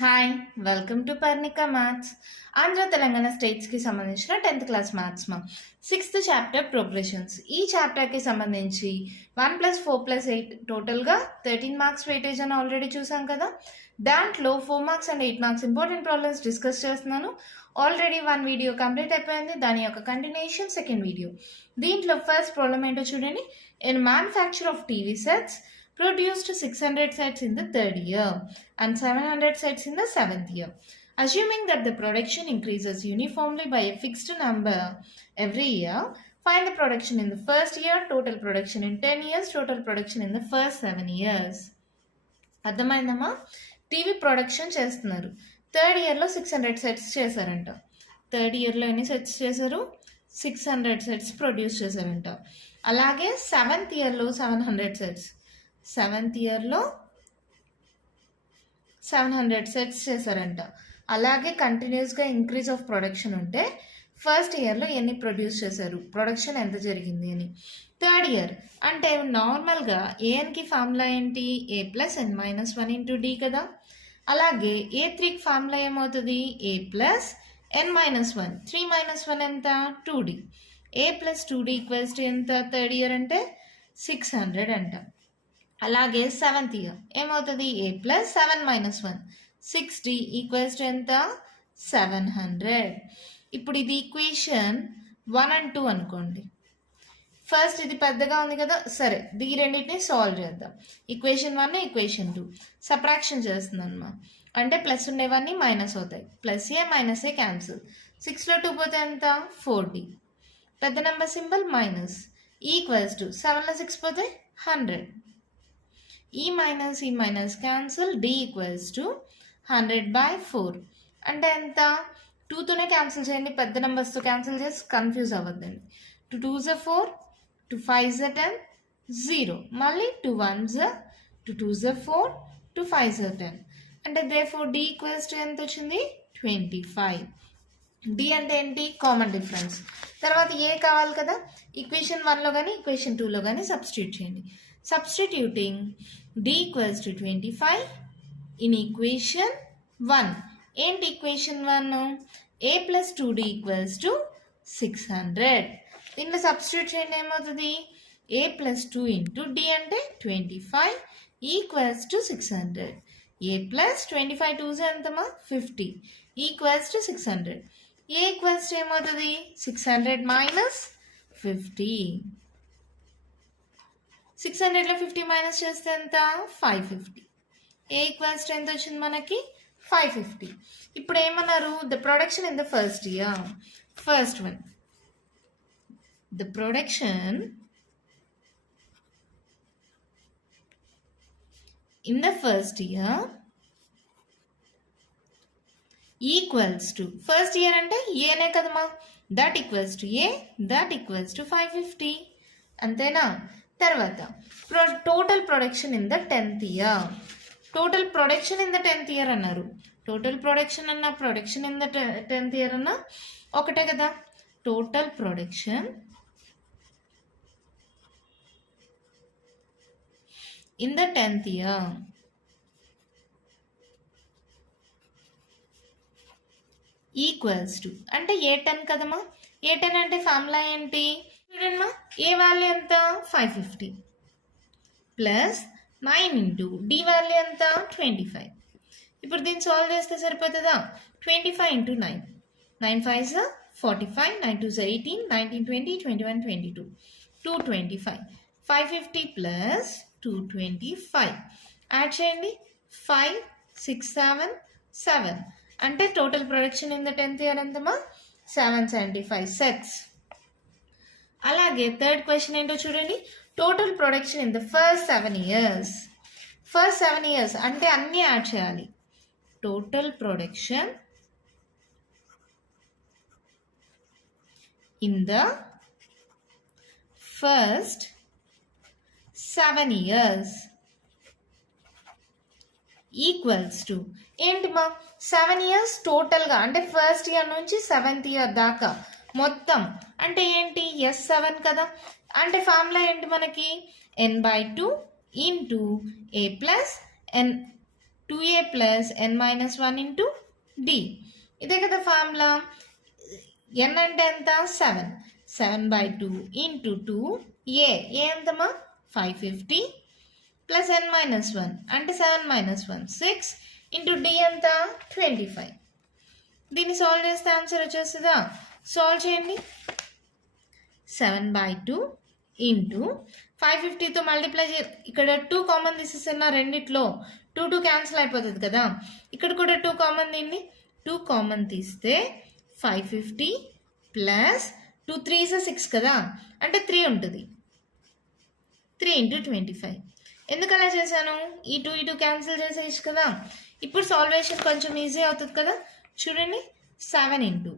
Hi welcome to Parnika maths. Andhra Telangana స్టేట్స్కి సంబంధించిన 10th class maths మా 6th చాప్టర్ ప్రోగ్రెషన్స్. ఈ చాప్టర్కి సంబంధించి 1+4+8 టోటల్గా 13 మార్క్స్ వెయిటేజ్ అని ఆల్రెడీ చూసాం కదా. దాంట్లో 4 marks and 8 marks important problems discuss చేస్తున్నాను. ఆల్రెడీ 1 వీడియో కంప్లీట్ అయిపోయింది, దాని యొక్క కంటిన్యూషన్ సెకండ్ వీడియో. దీంట్లో ఫస్ట్ ప్రాబ్లం ఏంటో చూడండి. In manufacture of TV sets produced 600 sets in the third year and 700 sets in the seventh year. Assuming that the production increases uniformly by a fixed number every year, find the production in the first year, total production in 10 years, total production in the first 7 years. అర్థమైందమ్మా? TV production చేస్తున్నారు. Third ఇయర్లో 600 sets చేశారంట. Third ఇయర్లో ఎన్ని sets చేశారు? 600 sets produce చేశారంట. అలాగే seventh ఇయర్లో 700 సెట్స్. సెవెంత్ ఇయర్లో 700 సెట్స్ చేశారంట. అలాగే కంటిన్యూస్గా ఇంక్రీజ్ ఆఫ్ ప్రొడక్షన్ ఉంటే ఫస్ట్ ఇయర్లో ఎన్ని ప్రొడ్యూస్ చేశారు, ప్రొడక్షన్ ఎంత జరిగింది అని. థర్డ్ ఇయర్ అంటే నార్మల్గా ఏఎన్కి ఫార్ములా ఏంటి? A+n-1 ఇంటూ డి కదా. అలాగే A3కి ఫార్ములా ఏమవుతుంది? A+n-1. 3 - 1 ఎంత? 2d. A+2d = ఎంత? థర్డ్ ఇయర్ అంటే 600 అంట. అలాగే సెవెంత్ ఇయర్ ఏమవుతుంది? A+7-1 6d = ఎంత? 700. ఇప్పుడు ఇది ఈక్వేషన్ 1 and 2 అనుకోండి. ఫస్ట్ ఇది పెద్దగా ఉంది కదా, సరే ఈ రెండింటిని సాల్వ్ చేద్దాం. ఈక్వేషన్ 1 ఈక్వేషన్ 2 సబ్ట్రాక్షన్ చేస్తుందన్నమా. అంటే ప్లస్ ఉండేవన్నీ మైనస్ అవుతాయి. +a - a cancel. 6లో 2 పోతే ఎంత? 4d. పెద్ద నెంబర్ సింబల్ మైనస్. = 7లో 6 పోతే 100. ఈ మైనస్ క్యాన్సిల్. d = 100/4 అంటే ఎంత? 2తోనే క్యాన్సిల్ చేయండి, పెద్ద నెంబర్స్తో క్యాన్సిల్ చేసి కన్ఫ్యూజ్ అవ్వద్దండి. 2 2s 4, 2 5s 10, 0. మళ్ళీ 2 1s, 2 2s 4, 2 5s 10. అంటే therefore d = ఎంత వచ్చింది? 25. డి అంటే ఏంటి? Common difference. తర్వాత ఏ కావాలి కదా, ఈక్వేషన్ 1లో కానీ ఈక్వేషన్ 2లో కానీ సబ్స్టిట్యూట్ చేయండి. Substituting d = 25 in equation 1. ఏంటి ఈక్వేషన్ 1? A+2d = 600. దీంట్లో సబ్స్టిట్యూట్ చేయండి, ఏమవుతుంది? A+2 ఇంటూ d అంటే 25 = 600. A+25 2s ఎంతమా? 50 = 600. A = ఏమవుతుంది? 600 - 50. 600లో 50 మైనస్ చేస్తే ఎంత? 550. A = ఎంత వచ్చింది మనకి? 550. ఇప్పుడు ఏమన్నారు? The production in the first year. First one, the production in the first year equals to, first year అంటే ఏనే కదమ్మా, that equals to A, that equals to 550. అంతేనా? తర్వాత total production in the 10th year. Total production in the 10th year అన్నారు. Total production అన్న production in the 10th year అన్న ఒకటే కదా. Total production in the 10th year equals to అంటే A10 కదమ్మా. A10 అంటే ఫార్ములా ఏంటి చూడండి. ఏ వాల్యూ ఎంత? 550 ప్లస్ 9 ఇంటూ డి వాల్యూ ఎంత? 25. ఇప్పుడు దీన్ని సాల్వ్ చేస్తే సరిపోతుందా? 25 × 9, 9 5s 45, 9 2s 18, 19 20, 21 22, 225. 550 ప్లస్ 225 యాడ్ చేయండి. 5 6 7 7 అంటే total production in the 10th year ఎంతమా? 775 సెట్స్. అలాగే థర్డ్ క్వశ్చన్ ఏంటో చూడండి. Total production in the first 7 years. First 7 years అంటే అన్నీ యాడ్ చేయాలి. Total production in the first 7 years equals to ఏంటి మా? 7 ఇయర్స్ టోటల్గా అంటే ఫస్ట్ ఇయర్ నుంచి 7th ఇయర్ దాకా మొత్తం అంటే ఏంటి? S7 కదా. అంటే ఫార్ములా ఏంటి మనకి? n/2 into A+n 2a plus n minus 1 into d. ఇదే కదా ఫార్ములా. n అంటే ఎంత 7. 7 by 2 into 2a. a ఎంతమా 550 plus n minus 1 అంటే 7 minus 1 6 into d ఎంత 25. దీన్ని సాల్వ్ చేస్తే ఆన్సర్ వచ్చేస్తుందా? సాల్వ్ చేయండి. 7 by 2 ఇంటూ 550తో మల్టిప్లై ఇక్కడ 2 కామన్ తీసేసిన రెండిట్లో 2 క్యాన్సిల్ అయిపోతుంది కదా. ఇక్కడ కూడా 2 కామన్ తీయండి. 2 కామన్ తీస్తే 550 ప్లస్ 2 3 6 కదా, అంటే 3 ఉంటుంది. 3 into 25. ఎందుకు అలా చేశాను? ఈ 2 క్యాన్సిల్ చేసేయచ్చు కదా. ఇప్పుడు సాల్వేషన్ కొంచెం ఈజీ అవుతుంది కదా. చూడండి 7 into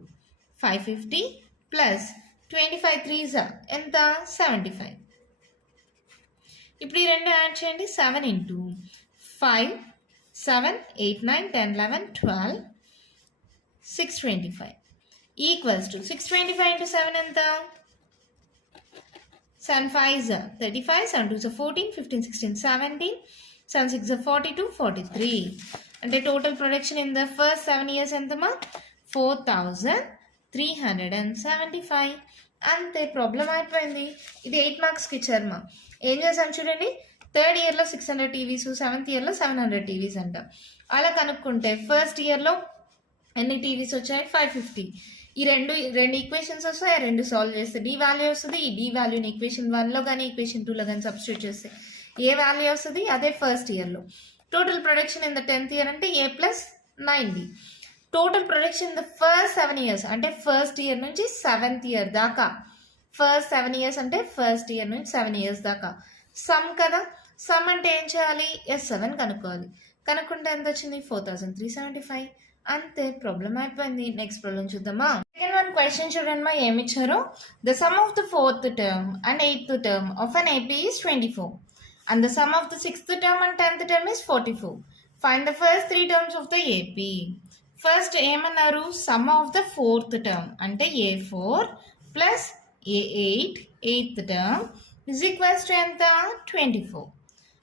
550 ప్లస్ 25 3s ఎంత 75. ఇప్పుడు ఈ రెండు యాడ్ చేయండి. 7 into 5 7 8 9 10 11 12 625 ఈక్వల్స్ టు 625 into 7 ఎంత 7 5s 35 7 2s 14 15 16 17 7 6s 42 43. అంటే total production in the first 7 years ఎంతమా 4375. అంతే, ప్రాబ్లం అయిపోయింది. ఇది 8 మార్క్స్కి ఇచ్చారమ్మా. ఏం చేసాం చూడండి. 3rd yearలో 600 టీవీస్, 7th yearలో 700 టీవీస్ అంట. అలా కనుక్కుంటే ఫస్ట్ ఇయర్లో ఎన్ని టీవీస్ వచ్చాయి 550. ఈ రెండు ఈక్వేషన్స్ వస్తాయి. రెండు సాల్వ్ చేస్తే డి వాల్యూ వస్తుంది. ఈ డి వాల్యూని ఈక్వేషన్ 1లో కానీ ఈక్వేషన్ 2లో కానీ సబ్స్టిట్యూట్ చేస్తే ఏ వాల్యూ వస్తుంది అదే ఫస్ట్ ఇయర్లో. Total production in the 10th year అంటే a plus 9d. Total production in the first 7 years అంటే ఫస్ట్ ఇయర్ నుంచి 7th year దాకా. ఫస్ట్ 7 years అంటే ఫస్ట్ ఇయర్ నుంచి 7 years దాకా. సమ్ కదా, సమ్ అంటే ఏం చేయాలి S7 కనుక్కోవాలి. కనుక్కుంటే ఎంత వచ్చింది 4375. అంతే, ప్రాబ్లం అయిపోయింది. నెక్స్ట్ ప్రాబ్లం చూద్దామా. సెకండ్ వన్ క్వశ్చన్ చూడండి మా ఏమి ఇచ్చారో. The sum of the 4th term and 8th term of an AP is 24 and the sum of the 6th term and 10th term is 44. Find the first 3 terms of the AP. First ఏమన్నారు sum of the 4th term అంటే A4 plus A8 8th term is equals to ఎంత 24.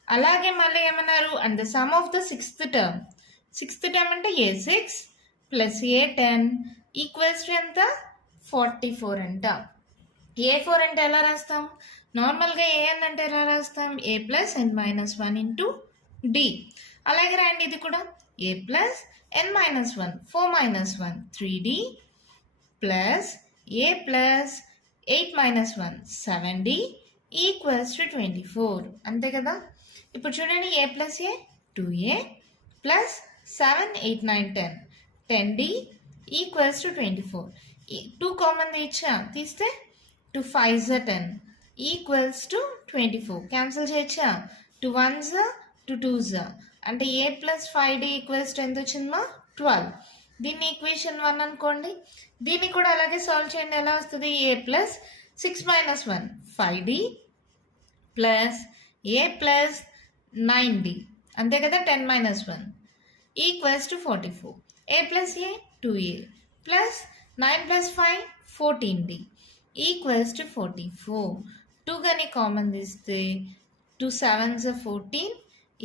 అలాగే మళ్ళీ ఏమన్నారు and the sum of the 6th term. 6th term అంటే A6 plus A10 equals to ఎంత 44 అంట. A4 అంటే ఎలా రాస్తాం? నార్మల్గా AN అంటే ఎలా రాస్తాం? A plus n minus 1 into D. అలాగే రాయండి ఇది కూడా A plus n minus 1 4 minus 1 3d plus a plus 8 minus 1 7d equals to 24. అంతే కదా. ఇప్పుడు చూడండి a plus a 2a plus 7 8 9 10 10d equals to 24. 2 common తీస్తే 2 5s 10 equals to 24. క్యాన్సిల్ చేయొచ్చా 2 1s 2 2s అంటే a plus 5d equals to ఎంత వచ్చిందమ్మా 12. దీన్ని ఈక్వేషన్ 1 అనుకోండి. దీన్ని కూడా అలాగే సాల్వ్ చేయండి. ఎలా వస్తుంది a plus 6 minus 1 5d plus a plus 9d అంతే కదా 10 minus 1 equals to 44. a plus a 2a plus 9 plus 5 14d equals to 44. 2 కానీ కామన్ తీస్తే 2 7s 14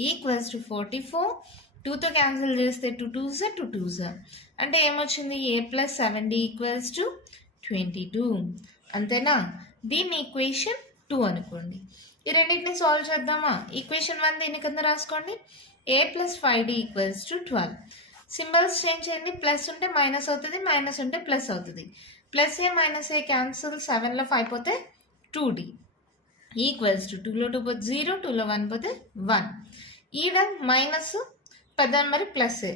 ఈక్వల్స్ టు 44. 2తో క్యాన్సిల్ చేస్తే 2 2s 2 2s అంటే ఏమొచ్చింది a plus 7d equals to 22. అంతేనా. దీన్ని ఈక్వేషన్ 2 అనుకోండి. ఈ రెండింటిని సాల్వ్ చేద్దామా. ఈక్వేషన్ 1 దీని కింద రాసుకోండి. a plus 5d equals to 12. Symbols change చేయండి. ప్లస్ ఉంటే మైనస్ అవుతుంది, మైనస్ ఉంటే ప్లస్ అవుతుంది. ప్లస్ ఏ మైనస్ ఏ క్యాన్సిల్ 7లో 5 పోతే 2d ఈక్వల్స్ టు 2లో 2 పోతే 0 2లో 1 పోతే 1. ఈడ మైనస్ పెద్ద మరి plus A.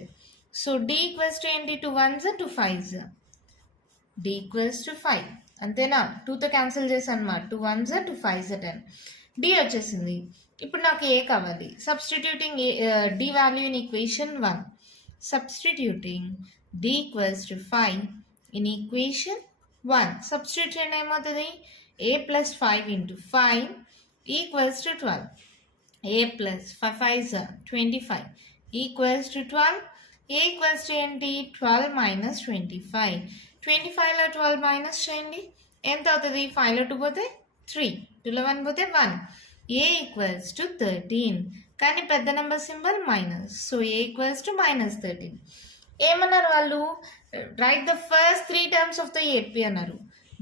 So d equals to ఏంటి 2 1s 2 5s d equals to 5. అంతేనా. 2తో క్యాన్సిల్ చేశాను అన్నమాట. 2 1s 2 5s 10 d వచ్చేసింది. ఇప్పుడు నాకు ఏ కావాలి. Substituting d value in equation 1. Substituting d equals to 5 in equation 1. Substitute చేయండి ఏమవుతుంది a plus 5 into 5 equals to 12. a plus 5 5s 25 equals to 12. a equals to ఏంటి 12 మైనస్ 25. 25లో 12 మైనస్ చేయండి ఎంత అవుతుంది 5లో 2 పోతే 3 2లో 1 పోతే 1. a equals to 13. కానీ పెద్ద number symbol minus. So a equals to -13. ఏమన్నారు వాళ్ళు? Right the first 3 terms of the AP అన్నారు.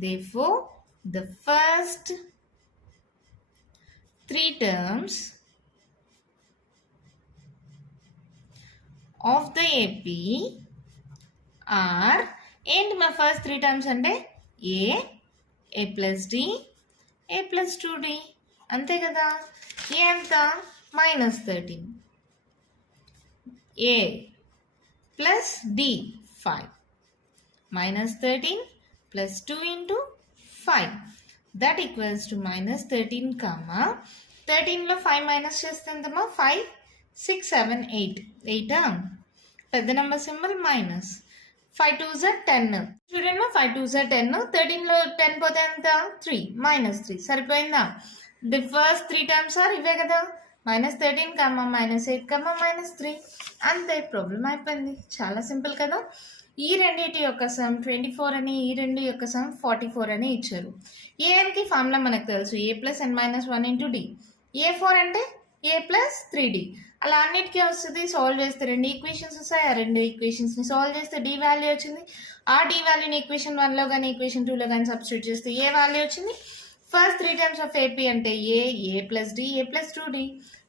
Therefore the first 3 terms of the AP are ఏంటి మా ఫస్ట్ 3 టర్మ్స్ అంటే ఏ ప్లస్ డి, ఏ ప్లస్ 2d, అంతే కదా. ఏ ఎంత? -13. ఏ plus D 5. -13 plus 2 into 5. That equals to -13, 13లో 5 minus చేస్తే ఎంతమ్మా? 5, 6, 7, 8. 8 పెద్ద number symbol minus. 5 2s are 10. చూడండి 5 2s are 10. 13లో 10 పోతే ఎంత? 3, -3. సరిపోయిందా? ది ఫస్ట్ 3 టర్మ్స్ ఆర్ ఇవే కదా. -13, -8, -3. అంతే, ప్రాబ్లం అయిపోయింది. చాలా సింపుల్ కదా. ఈ రెండింటి యొక్క సమ్ 24 అని, ఈ రెండు యొక్క సమ్ 44 అని ఇచ్చారు. ఏఎన్కి ఫార్ములా మనకు తెలుసు, a + n-1 × d. A4 అంటే a + 3d. అలా అన్నిటికీ వస్తుంది. సాల్వ్ చేస్తే 2 ఈక్వేషన్స్ వస్తాయి. ఆ 2 ఈక్వేషన్స్ని సాల్వ్ చేస్తే d వాల్యూ వచ్చింది. ఆ d వాల్యూని ఈక్వేషన్ 1లో కానీ ఈక్వేషన్ 2లో కానీ సబ్స్టిట్యూట్ చేస్తే ఏ వాల్యూ వచ్చింది? ఫస్ట్ 3 టర్మ్స్ ఆఫ్ ఏపీ అంటే ఏ ప్లస్ డి, ఏ ప్లస్ 2d.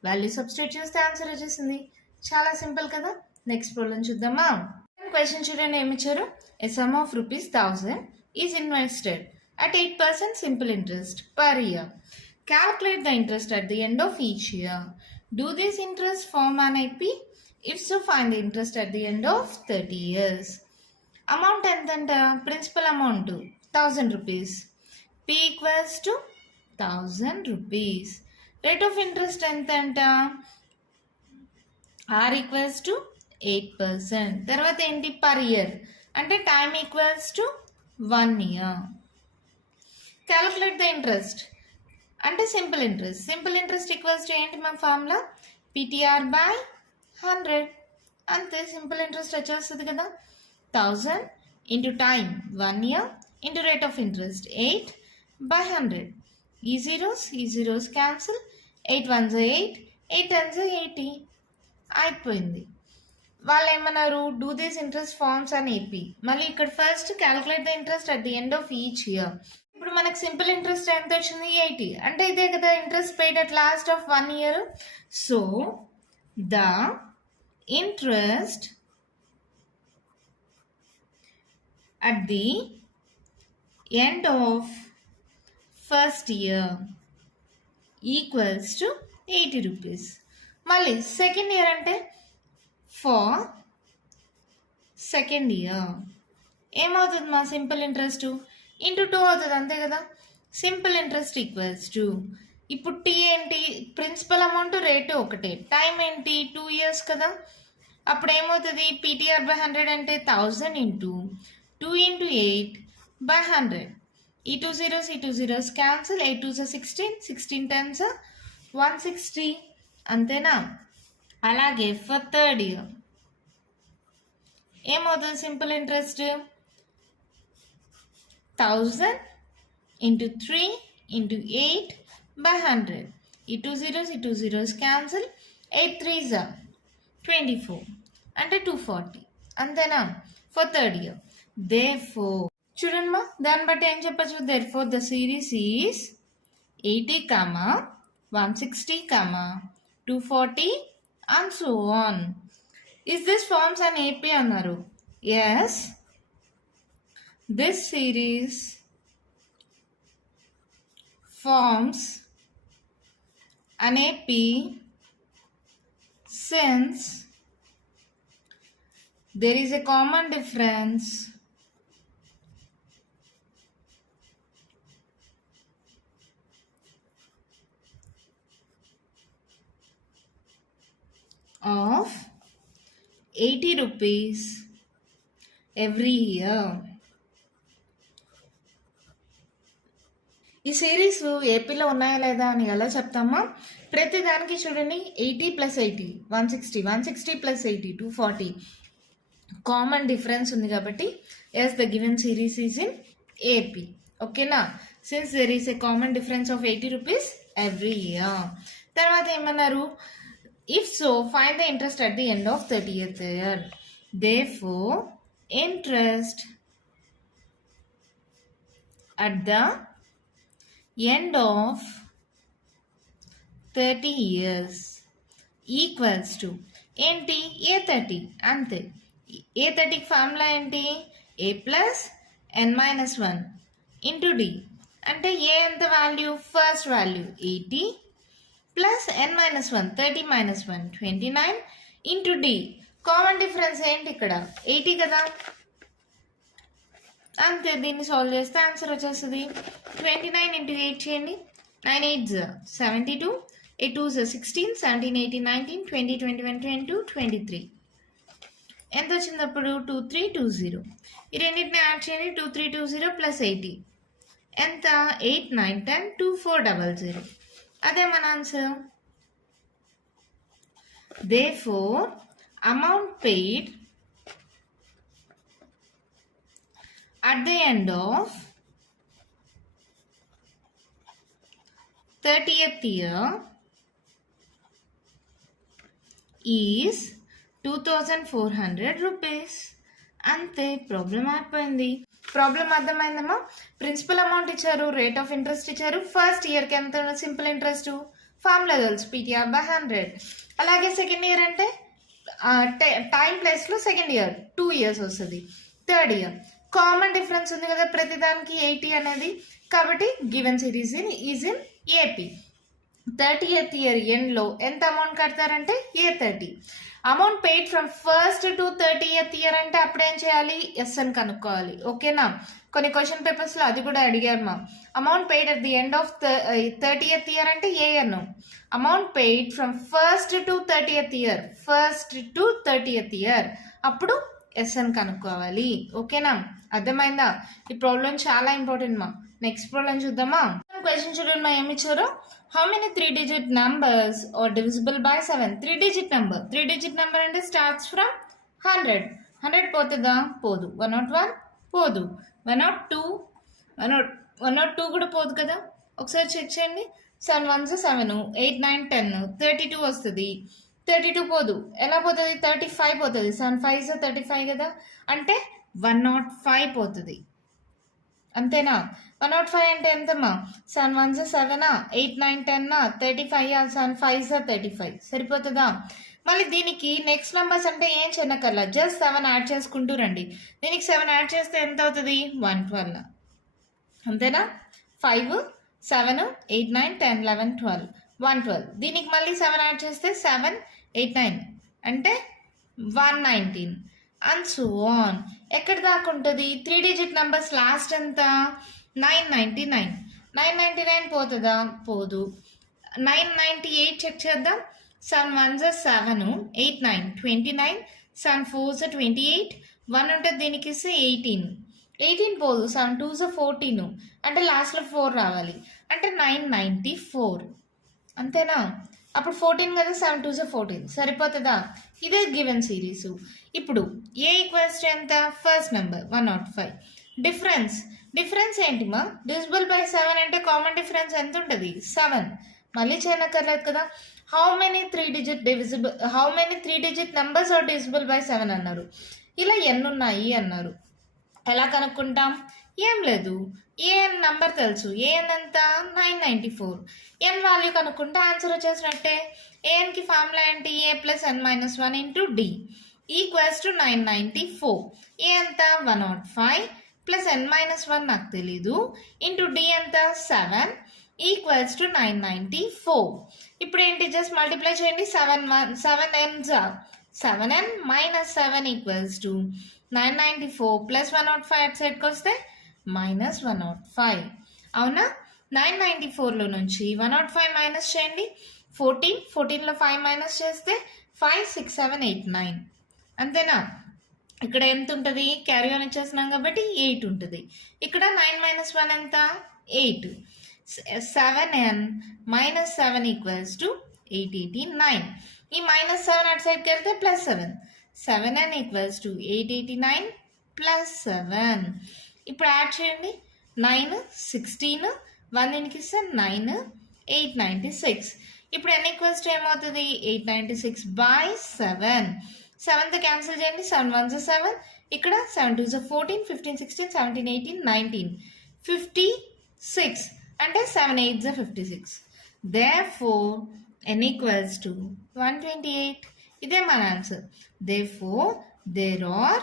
వాల్యూ సబ్స్టిట్యూట్ చేస్తే ఆన్సర్ వచ్చేసింది. చాలా సింపుల్ కదా. నెక్స్ట్ ప్రాబ్లం చూద్దామా. క్వశ్చన్ చూడండి ఏమి ఇచ్చారు. A sum of ₹1000 is invested at 8% simple interest per year. Calculate the interest at the end of each year. Do this interest form an AP? If so, find the interest at the end of 30 years. Amount ఎంతంట? Principal amount ₹1000. P equals to ₹1000. Rate of interest ఎంతంట? R equals to 8%. తర్వాత ఏంటి? Per year అంటే time equals to 1 year. Calculate the interest అంటే simple interest. Simple interest equals to ఏంటి మా formula? PTR/100. అంతే, simple interest వచ్చేస్తుంది కదా. 1000 into time 1 year into rate of interest 8/100. ఈ జీరోస్ క్యాన్సిల్. 8 1s 8, 8 10s 80. అయిపోయింది. వాళ్ళు ఏమన్నారు? డూ దిస్ ఇంట్రెస్ట్ ఫార్మ్స్ అని ఏపీ. మళ్ళీ ఇక్కడ first calculate the interest at the end of each year. ఇప్పుడు మనకు సింపుల్ ఇంట్రెస్ట్ ఎంత వచ్చింది? 80. అంటే ఇదే కదా interest paid at last of 1 year. So the interest at the end of first year equals to ₹80. మళ్ళీ సెకండ్ ఇయర్ అంటే for second year ఏమవుతుంది మా? సింపుల్ ఇంట్రెస్ట్ ఇంటూ 2 అవుతుంది, అంతే కదా. సింపుల్ ఇంట్రెస్ట్ ఈక్వల్స్ టు, ఇప్పుడు టీ ఏంటి? ప్రిన్సిపల్ అమౌంట్, రేటు ఒకటే. టైం ఏంటి? 2 years కదా. అప్పుడు ఏమవుతుంది? PTR/100 అంటే 1000 ఇంటూ 2 ఇంటూ 8/100. ఈ 2 zeros క్యాన్సిల్. 8 2s 16, 16 10s 160. అంతేనా. అలాగే ఫర్ థర్డ్ ఇయర్ ఏమవుతుంది? Simple interest 1000 into 3 into 8/100. ఈ 2 zeros క్యాన్సిల్. 8 3s 24 అంటే 240. అంతేనా. For third year. దేర్ఫోర్ చూడండి మా, దాన్ని బట్టి ఏం చెప్పచ్చు? Therefore the series is 80, 160, 240 and so on. Is this forms an AP అన్నారు? Yes. This series forms an AP since there is a common difference of ₹80 every year. ఈ series ఏపీలో ఉన్నాయా లేదా అని ఎలా చెప్తామా? ప్రతి దానికి చూడండి 80 + 80 160, 160 + 80 240. కామన్ డిఫరెన్స్ ఉంది కాబట్టి as the given series is in AP. ఓకేనా. Since there is a common difference of ₹80 every year. తర్వాత ఏమన్నారు? If so, find the interest at the end of 30th year. Therefore, interest at the end of 30 years equals to ఏంటి A30 అంతే. A30కి formula ఏంటి A plus n-1 into D అంటే A ఎంత value first value 80 plus n-1 30 minus 1 29 into D common difference ఏంటి ఇక్కడ 80 కదా అంతే. దీన్ని సాల్వ్ చేస్తే ఆన్సర్ వచ్చేస్తుంది 29 ఇంటూ 8 చేయండి 9 8 72 8 2 16 17 18 19 20 21 22 23 ఎంత వచ్చింది అప్పుడు 2320. ఈ రెండింటిని యాడ్ చేయండి 2320 ప్లస్ 80 ఎంత 8 9 10 2400. అదే మన answer. Therefore, amount paid at the end of 30th year is 2400 rupees. అంతే. ప్రాబ్లం అయిపోయింది. ప్రాబ్లం అర్థమైందమ్మా. ప్రిన్సిపల్ అమౌంట్ ఇచ్చారు, రేట్ ఆఫ్ ఇంట్రెస్ట్ ఇచ్చారు. ఫస్ట్ ఇయర్కి ఎంత సింపుల్ ఇంట్రెస్ట్ ఫార్ములా తెలుసు PTR/100. అలాగే సెకండ్ ఇయర్ అంటే టైం ప్లేస్లో సెకండ్ ఇయర్ 2 years వస్తుంది. థర్డ్ ఇయర్ కామన్ డిఫరెన్స్ ఉంది కదా ప్రతిదానికి 80 అనేది. కాబట్టి given series is in AP. 30th year ఎండ్లో ఎంత అమౌంట్ కడతారంటే A30. Amount paid from first to 30th year అంటే అప్పుడేం చేయాలి ఎస్ అని కనుక్కోవాలి. ఓకేనా. కొన్ని క్వశ్చన్ పేపర్స్లో అది కూడా అడిగారు మా. Amount paid at the end of 30th year అంటే AN. Amount paid from first to 30th year first to 30th year అప్పుడు ఎస్ అని కనుక్కోవాలి. ఓకేనా. అర్థమైందా. ఈ ప్రాబ్లం చాలా ఇంపార్టెంట్ మా. నెక్స్ట్ ప్రాబ్లం చూద్దామా. క్వశ్చన్ చూడండి మా ఏమి ఇచ్చారో. How many 3-digit numbers are divisible by 7? 3-digit number. 3-digit number అంటే starts from 100. 100 పోతుందా పోదు. 101 పోదు. 102 102 కూడా పోదు కదా. ఒకసారి చెక్ చేయండి. 7 1s 7 8 9 10 32 వస్తుంది. 32 పోదు. ఎలా పోతుంది 35 పోతుంది. 7 5s 35 కదా. అంటే 105 పోతుంది. అంతేనా. 105 అంటే ఎంతమ్మా 7 1s 7 8 9 10 35 7 5s 35 సరిపోతుందా. మళ్ళీ దీనికి నెక్స్ట్ నెంబర్స్ అంటే ఏం చేయనక్కర్లా, జస్ట్ 7 యాడ్ చేసుకుంటూ రండి. దీనికి 7 యాడ్ చేస్తే ఎంత అవుతుంది 112. అంతేనా. 5 7 8 9 10 11 12 112. దీనికి మళ్ళీ 7 యాడ్ చేస్తే 7 8 9 అంటే 119 అండ్ సో ఆన్. ఎక్కడి దాకా ఉంటుంది 3-digit నెంబర్స్ లాస్ట్ ఎంత 999. 999 పోతుందా పోదు. 998 చెక్ చేద్దాం. 7 1s 7 8 9 29 7 4s 28 1 ఉంటుంది. దీనికి ఇస్తే 18 పోదు. 7 2s 14 అంటే లాస్ట్లో 4 రావాలి. అంటే 994. అంతేనా. అప్పుడు 14 కదా. 7 2s 14 సరిపోతుందా. ఇదే గివెన్ సిరీస్. ఇప్పుడు A ఈక్వల్స్ టు ఎంత ఫస్ట్ నెంబర్ 105. డిఫరెన్స్ ఏంటిమా డివిజిబుల్ బై 7 అంటే కామన్ డిఫరెన్స్ ఎంత ఉంటుంది 7. మళ్ళీ చేయనక్కర్లేదు కదా. How many 3-digit numbers are divisible by 7 అన్నారు. ఇలా ఎన్ని ఉన్నాయి అన్నారు. ఎలా కనుక్కుంటాం ఏం లేదు. ఏఎన్ నంబర్ తెలుసు. ఏఎన్ ఎంత 994. ఎన్ వాల్యూ కనుక్కుంటే ఆన్సర్ వచ్చేసినట్టే. ఏఎన్కి ఫార్ములా ఏంటి A plus n-1 into D equals to 994. ఏ ఎంత 105 ప్లస్ n-1 నాకు తెలీదు ఇంటూ D ఎంత 7 ఈక్వల్స్ టు 994. ఇప్పుడు ఏంటి జస్ట్ మల్టిప్లై చేయండి. 7n minus 7 equals to 994 plus 105 at సైడ్కి వస్తే మైనస్ 105. అవునా. 994లో నుంచి 105 మైనస్ చేయండి. 14లో 5 మైనస్ చేస్తే 5 6 7 8 9. అంతేనా. ఇక్కడ ఎంత ఉంటుంది క్యారీ ఆన్ ఇచ్చేస్తున్నాం కాబట్టి 8 ఉంటుంది. ఇక్కడ 9 మైనస్ 1 ఎంత 8. 7n minus 7 equals to 889. ఈ మైనస్ 7 అటు సైడ్కి వెళ్తే plus 7. 7n equals to 889 plus 7. ఇప్పుడు యాడ్ చేయండి. 9 16 1 దీనికి ఇస్తే 9 896. ఇప్పుడు n ఈక్వల్స్ టు ఏమవుతుంది 896/7. 7th క్యాన్సిల్ చేయండి, 7 1 7, ఇక్కడ 7 2 14, 15 16, 17 18, 19, 56 అంటే 7 8 56. Therefore n equals to 128. ఇదే మన answer. Therefore there are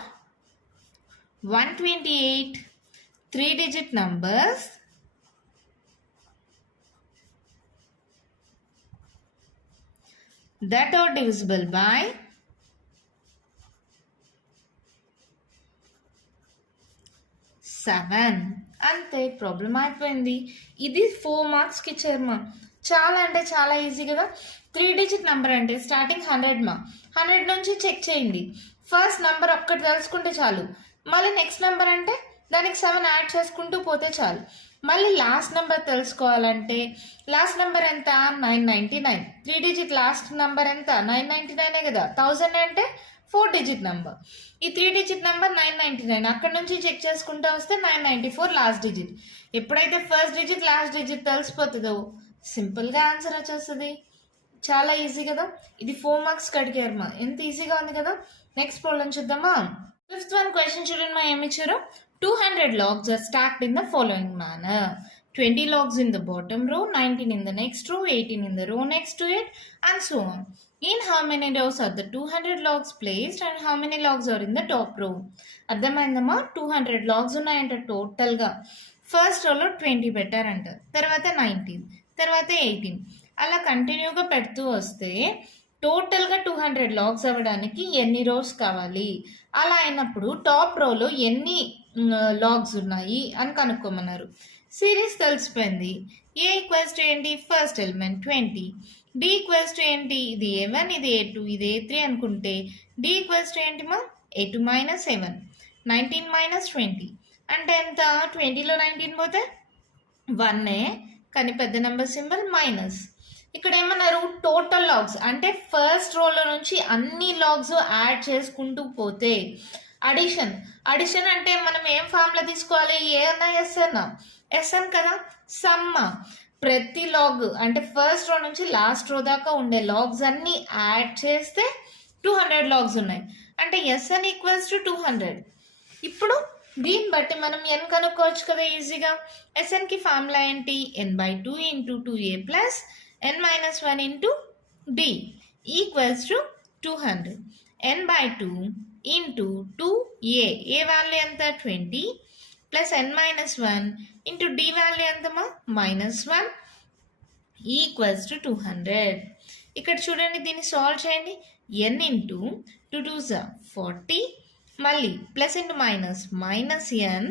128 3-digit numbers that are divisible by 7. అంతే, ప్రాబ్లం అయిపోయింది. ఇది 4 మార్క్స్కి ఇచ్చారు మా. చాలా అంటే చాలా ఈజీ కదా. 3-digit నెంబర్ అంటే స్టార్టింగ్ 100 మా. 100 నుంచి చెక్ చేయండి. ఫస్ట్ నెంబర్ ఒక్కటి తెలుసుకుంటే చాలు. మళ్ళీ నెక్స్ట్ నెంబర్ అంటే దానికి 7 యాడ్ చేసుకుంటూ పోతే చాలు. మళ్ళీ లాస్ట్ నెంబర్ తెలుసుకోవాలంటే లాస్ట్ నెంబర్ ఎంత 999. 3-digit లాస్ట్ నెంబర్ ఎంత 999 కదా. 1000 అంటే 4-digit నెంబర్. ఈ 3-digit నెంబర్ 999. అక్కడ నుంచి చెక్ చేసుకుంటూ వస్తే 994 లాస్ట్ డిజిట్. ఎప్పుడైతే ఫస్ట్ డిజిట్ లాస్ట్ డిజిట్ తెలిసిపోతుందో సింపుల్గా ఆన్సర్ వచ్చేస్తుంది. చాలా ఈజీ కదా. ఇది 4 మార్క్స్ అడిగారు మా. ఎంత ఈజీగా ఉంది కదా. నెక్స్ట్ ప్రాబ్లం చూద్దామా. 5th one క్వశ్చన్ చూడండి మా. ఏమి ఇచ్చారు, 200 logs are stacked in the following manner. 20 logs in the bottom row, 19 in the next row, 18 in the row next to it, and so on. In how many rows are the 200 logs placed and how many logs are in the top row? అర్థమైందమ్మా. 200 logs ఉన్నాయంట టోటల్గా. First రోలో 20 పెట్టారంట, తర్వాత 19, తర్వాత 18, అలా కంటిన్యూగా పెడుతూ వస్తే టోటల్గా 200 లాగ్స్ అవ్వడానికి ఎన్ని రోస్ కావాలి. అలా అయినప్పుడు టాప్ రోలో ఎన్ని లాగ్స్ ఉన్నాయి అని కనుక్కోమన్నారు. సిరీస్ తెలిసిపోయింది. ఏ ఈక్వల్స్ టు ఏంటి, first element 20. D equals to ఏంటి, ఇది A1 ఇది A2 ఇది A3 అనుకుంటే డి ఈక్వల్స్ టు ఏంటి మా, A2 మైనస్ A1. 19 మైనస్ 20 అంటే ఎంత, 20లో 19 పోతే 1ఏ, కానీ పెద్ద నెంబర్ సింబల్ మైనస్. ఇక్కడ ఏమన్నారు, టోటల్ లాగ్స్ అంటే ఫస్ట్ రోలో నుంచి అన్ని లాగ్స్ యాడ్ చేసుకుంటూ పోతే అడిషన్. అడిషన్ అంటే మనం ఏం ఫార్ములా తీసుకోవాలి, ఏ అన్నా ఎస్ అన్నా, ఎస్ఎన్ కదా. సమ్మ ప్రతి లాగ్ అంటే ఫస్ట్ రో నుంచి లాస్ట్ రో దాకా ఉండే లాగ్స్ అన్ని యాడ్ చేస్తే 200 లాగ్స్ ఉన్నాయి అంటే ఎస్ఎన్ ఈక్వల్స్ టు 200. ఇప్పుడు దీన్ని బట్టి మనం ఎన్ కనుక్కోవచ్చు కదా ఈజీగా. ఎస్ఎన్కి ఫార్ములా ఏంటి, n/2 into 2a plus n-1 into d equals to 200. n/2 into 2a, a value ఎంత 20 plus n-1 into d value ఎంతమా -1 ఈక్వల్స్ టు 200. ఇక్కడ చూడండి, దీన్ని సాల్వ్ చేయండి. n ఇంటూ 2 2s 40, మళ్ళీ plus into minus minus n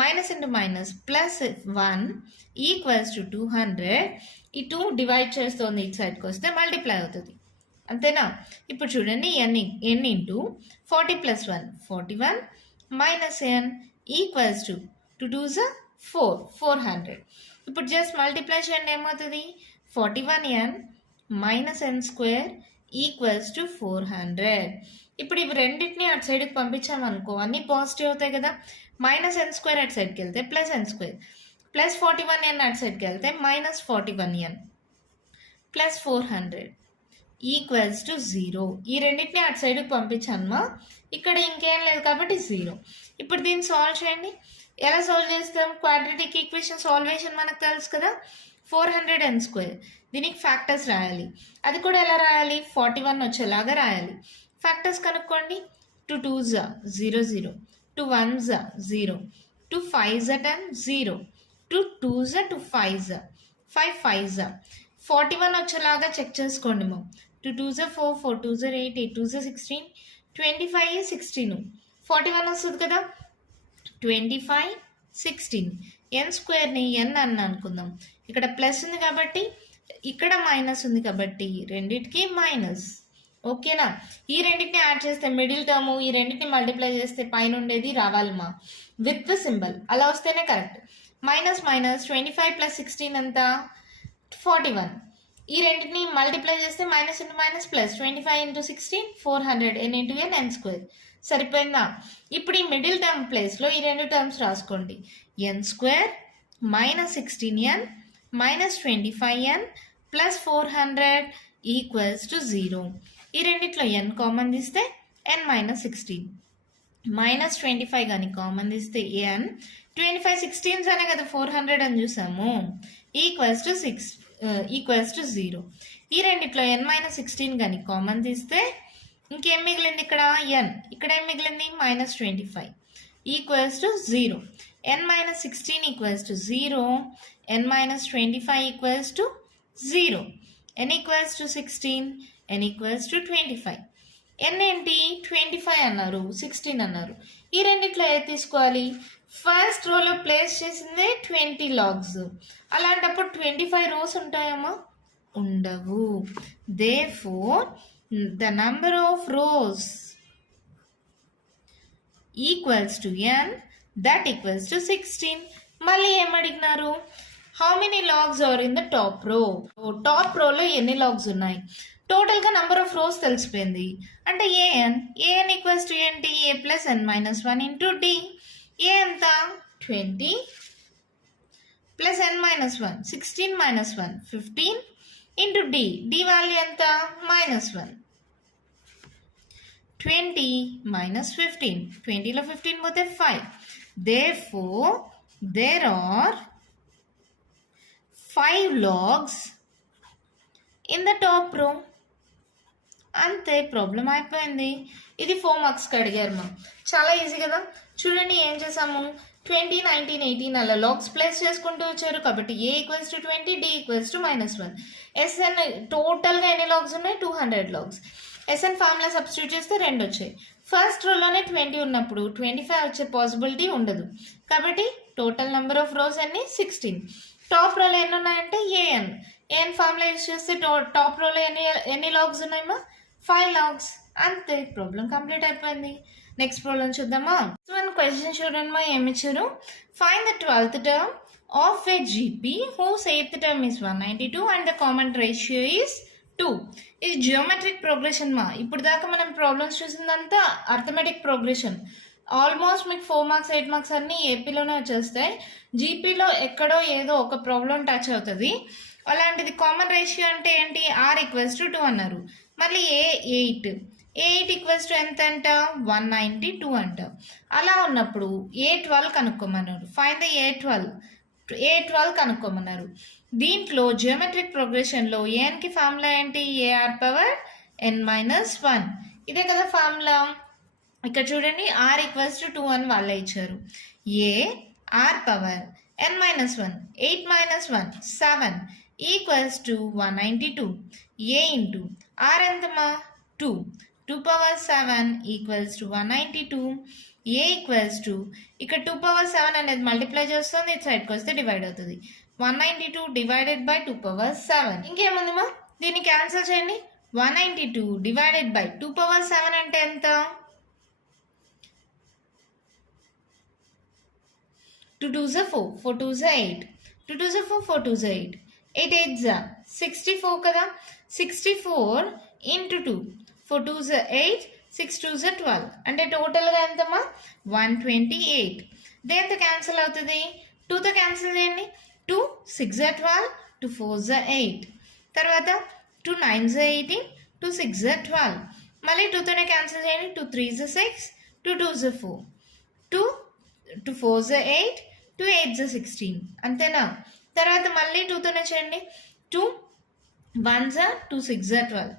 minus into minus plus 1 equals to 200. ఈ 2 divide చేస్తుంది, ఇటు సైడ్కి వస్తే మల్టిప్లై అవుతుంది, అంతేనా. ఇప్పుడు చూడండి, n into 40 plus 1 41 minus n equals to 2 2s 4 400. ఇప్పుడు జస్ట్ మల్టిప్లై చేయండి, ఏమవుతుంది 41n minus n square equals to 400. ఇప్పుడు ఇవి రెండింటిని అటు సైడ్కి పంపించామనుకో అన్నీ పాజిటివ్ అవుతాయి కదా. -n స్క్వేర్ అటు సైడ్కి వెళ్తే +n స్క్వేర్, ప్లస్ 41n అటు సైడ్కి వెళ్తే -41n ప్లస్ 400 ఈక్వల్స్ టు 0. ఈ రెండింటిని అటు సైడ్కి పంపించానమా, ఇక్కడ ఇంకేం లేదు కాబట్టి 0. ఇప్పుడు దీన్ని సాల్వ్ చేయండి. ఎలా సాల్వ్ చేస్తాం, క్వాడ్రాటిక్ ఈక్వేషన్ సాల్వేషన్ మనకు తెలుసు కదా. 400n స్క్వేర్, దీనికి ఫ్యాక్టర్స్ రాయాలి. అది కూడా ఎలా రాయాలి, 41 వచ్చేలాగా రాయాలి. ఫ్యాక్టర్స్ కనుక్కోండి. 2 2s 0 0, 2 1s 0, 2 5s 10 0, 2 2s 2 5s 5 5s 41 వచ్చేలాగా చెక్ చేసుకోండి. 2 2s 4, 4 2s 8, 8 2s 16, 25 16, 41 వస్తుంది కదా. 25 16, n స్క్వేర్ని n అని అనుకుందాం. ఇక్కడ ప్లస్ ఉంది కాబట్టి ఇక్కడ మైనస్ ఉంది కాబట్టి రెండింటికి మైనస్, ఓకేనా. ఈ రెండింటిని యాడ్ చేస్తే మిడిల్ టర్మ్, ఈ రెండింటిని మల్టిప్లై చేస్తే పైన ఉండేది రావాలమ్మా విత్ ద సింబల్, అలా వస్తేనే కరెక్ట్. మైనస్ మైనస్ 25 ప్లస్ 16 ఎంత 41. ఈ రెండింటిని మల్టిప్లై చేస్తే minus into minus plus 25 into 16 400 n into n square. సరిపోయిందా. ఇప్పుడు ఈ మిడిల్ టర్మ్ ప్లేస్లో ఈ రెండు టర్మ్స్ రాసుకోండి. n square minus 16n minus 25n plus 400 equals to 0. ఈ రెండిట్లో n కామన్ తీస్తే n మైనస్ 16 మైనస్ 25 కానీ కామన్ తీస్తే n 25 16 అనే కదా 400 అని చూసాము ఈక్వల్స్ టు 0. ఈ రెండిట్లో n మైనస్ 16 కానీ కామన్ తీస్తే ఇంకేం మిగిలింది ఇక్కడ n, ఇక్కడ ఏం మిగిలింది minus 25 equals to 0. n minus 16 equals to 0, n minus 25 equals to 0. n equals to 16, n equals to 25. n ఏంటి 25 అన్నారు, 16 అన్నారు. ఈ రెండిట్లో ఏది తీసుకోవాలి? ఫస్ట్ రోలో ప్లేస్ చేసిందే 20 లాగ్స్. అలాంటప్పుడు 25 రోస్ ఉంటాయమ్మా? ఉండవు. Therefore the number of rows equals to n, that equals to 16. మళ్ళీ ఏం అడిగినారు? How many logs are in the top row. Top రోలో ఎన్ని లాగ్స్ ఉన్నాయి? టోటల్గా నంబర్ ఆఫ్ రోస్ తెలిసిపోయింది. అంటే an ఈక్వల్స్ టు ఏంటి? a plus n minus 1 into d. ఏ ఎంత? 20 plus n minus 1 16 minus 1 15 into d. d value ఎంత? మైనస్ 1. 20 మైనస్ 15, 20లో 15 పోతే 5. Therefore, there are 5 logs in the top row. అంతే, problem అయిపోయింది. ఇది 4 మార్క్స్కి అడిగారు మనం. చాలా ఈజీ కదా. చూడండి ఏం చేసాము, 20 19 18 అలా లాగ్స్ ప్లేస్ చేసుకుంటూ వచ్చారు. కాబట్టి a equals to 20, d equals to minus 1. SN టోటల్గా ఎన్ని లాగ్స్ ఉన్నాయి? 200 లాగ్స్. SN ఫార్ములా సబ్స్టిట్యూట్ చేస్తే 2 వచ్చాయి. ఫస్ట్ రోలోనే 20 ఉన్నప్పుడు 25 వచ్చే పాసిబిలిటీ ఉండదు. కాబట్టి టోటల్ నెంబర్ ఆఫ్ రోస్ ఎన్ని? 16. టాప్ రోలో ఎన్ని ఉన్నాయంటే an ఫార్ములా యూజ్ చేస్తే టాప్ రోలో ఎన్ని లాగ్స్ ఉన్నాయమ్మా? 5 లాగ్స్. అంతే, ప్రాబ్లం కంప్లీట్ అయిపోయింది. నెక్స్ట్ ప్రాబ్లం చూద్దామా? క్వశ్చన్ చూడండి ఏమి ఇచ్చారు. Find the 12th term of a GP whose 8th term is 192 and the common ratio is 2. ఇది జియోమెట్రిక్ ప్రోగ్రెషన్ మా. ఇప్పుడు దాకా మనం ప్రాబ్లమ్స్ చూసిందంతా అర్థమెటిక్ ప్రోగ్రెషన్. ఆల్మోస్ట్ మీకు 4 మార్క్స్ 8 మార్క్స్ అన్నీ ఏపీలోనే వచ్చేస్తాయి. జీపీలో ఎక్కడో ఏదో ఒక ప్రాబ్లం టచ్ అవుతుంది. అలాంటిది కామన్ రేషియో అంటే ఏంటి? r ఈక్వల్స్ టు 2 అన్నారు. మళ్ళీ a8 ఈక్వల్స్ టు ఎంత అంట? 192 అంట. అలా ఉన్నప్పుడు a12 కనుక్కోమన్నారు. Find the a12 కనుక్కోమన్నారు. దీంట్లో జియోమెట్రిక్ ప్రోగ్రెషన్లో ఏన్కి ఫార్ములా ఏంటి? ar power n minus 1. ఇదే కదా ఫార్ములా. ఇక్కడ చూడండి r ఈక్వల్స్ టు 2 అని వాళ్ళే ఇచ్చారు. r power n minus 1 8 minus 1 7 equals to 192. a into r ఎంతమా? 2 power 7 equals to 192. a equals to ఇక్కడ 2 పవర్ 7 అనేది మల్టిప్లై చేస్తుంది, ఇటు సైడ్కి వస్తే డివైడ్ అవుతుంది. 192 డివైడెడ్ బై 2 పవర్ 7. ఇంకేముంది మా? దీన్ని క్యాన్సిల్ చేయండి. 192 డివైడెడ్ బై 2 పవర్ 7 అంటే ఎంత? 2 2s are 4, 4 2s are 8, 2 2s are 4, 4 2s are 8, 8 8s are 64 కదా. 64 into 2, 4 2s are 8, 6 2s are 12 అంటే టోటల్గా ఎంతమ్మా? 128. దేంతో క్యాన్సిల్ అవుతుంది? 2తో క్యాన్సిల్ చేయండి. 2 6 are 12, 2 4s are 8, తర్వాత 2 9s are 18, 2 6s are 12. మళ్ళీ 2తోనే క్యాన్సిల్ చేయండి. 2 3s are 6, 2 2s are 4, 2 4s are 8, 2 8s are 16. అంతేనా? తర్వాత మళ్ళీ 2తోనే చేయండి. 2 1s are 2 6s are 12,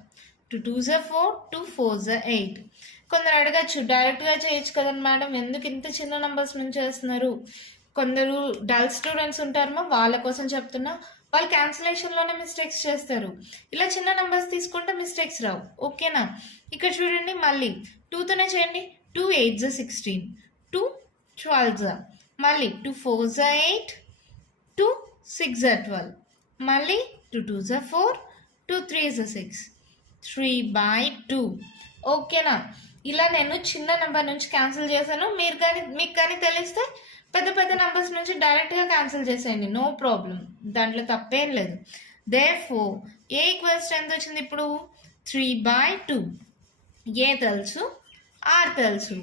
2 2s are 4, 2 4s are 8. కొందరు అడగచ్చు, డైరెక్ట్గా చేయొచ్చు కదండి మేడం, ఎందుకు ఇంత చిన్న నెంబర్స్ నుంచి చేస్తున్నారు? కొందరు డల్ స్టూడెంట్స్ ఉంటారమ్మా, వాళ్ళ కోసం చెప్తున్నా. వాళ్ళు క్యాన్సిలేషన్లోనే మిస్టేక్స్ చేస్తారు. ఇలా చిన్న నెంబర్స్ తీసుకుంటే మిస్టేక్స్ రావు. ఓకేనా? ఇక్కడ చూడండి మళ్ళీ 2తోనే చేయండి. 2 8s are 16, 2 12s are, మళ్ళీ 2 4s are 8, 2 6s are 12, మళ్ళీ 2 2s are 4, 2 3s are 6, 3/2. ఓకేనా? ఇలా నేను చిన్న నెంబర్ నుంచి క్యాన్సిల్ చేశాను. మీకు కానీ తెలిస్తే పెద్ద పెద్ద నెంబర్స్ నుంచి డైరెక్ట్గా క్యాన్సిల్ చేసేయండి, నో ప్రాబ్లం, దాంట్లో తప్పేం లేదు. దేర్ఫోర్ ఏ ఈక్వల్స్ ఎంత వచ్చింది ఇప్పుడు? 3/2. ఏ తెలుసు, r తెలుసు.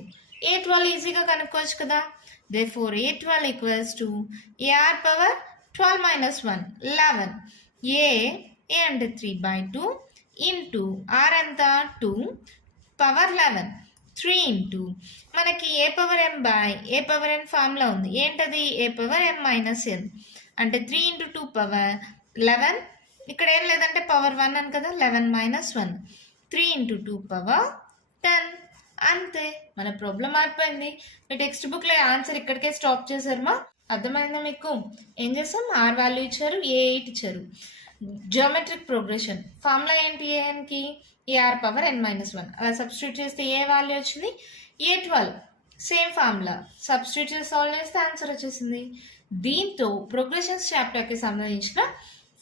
a12 ఈజీగా కనుక్కోవచ్చు కదా. Therefore a12 equals to ar power 12 minus 1 11. a ఏ అంటే 3/2 ఇంటూ ఆర్ ఎంత 2 పవర్ 11 3 ఇంటూ మనకి a power m by a power n formula ఉంది ఏంటది ఏ పవర్ ఎం మైనస్ ఎన్ అంటే 3 ఇంటూ 2 పవర్ 11 ఇక్కడ ఏం లేదంటే పవర్ 1 అని కదా 11 మైనస్ 1 3 ఇంటూ 2 పవర్ 10 అంతే మన ప్రాబ్లం అయిపోయింది. మీ టెక్స్ట్ బుక్లో ఆన్సర్ ఇక్కడికే స్టాప్ చేశారమ్మా. అర్థమైందా మీకు? ఏం చేస్తాం ఆర్ వాల్యూ ఇచ్చారు ఏ 8 ఇచ్చారు. జియోమెట్రిక్ ప్రోగ్రెషన్ ఫార్ములా ఏంటి ఏఎన్కి ఏఆర్ పవర్ ఎన్ మైనస్ 1 అలా సబ్స్టిట్యూట్ చేస్తే ఏ వాల్యూ వచ్చింది ఏ 12 సేమ్ ఫార్ములా సబ్స్టిట్యూట్ చేసి సాల్వ్ చేస్తే ఆన్సర్ వచ్చేసింది. దీంతో ప్రోగ్రెషన్స్ చాప్టర్కి సంబంధించిన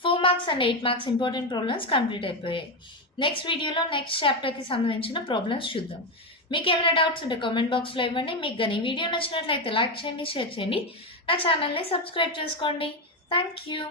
4 marks and 8 marks important problems complete అయిపోయాయి. నెక్స్ట్ వీడియోలో నెక్స్ట్ చాప్టర్కి సంబంధించిన ప్రాబ్లమ్స్ చూద్దాం. మీకు ఏమైనా డౌట్స్ ఉంటే కామెంట్ బాక్స్లో ఇవ్వండి. మీకు కానీ వీడియో నచ్చినట్లయితే లైక్ చేయండి, షేర్ చేయండి, నా ఛానల్ని సబ్స్క్రైబ్ చేసుకోండి. Thank you.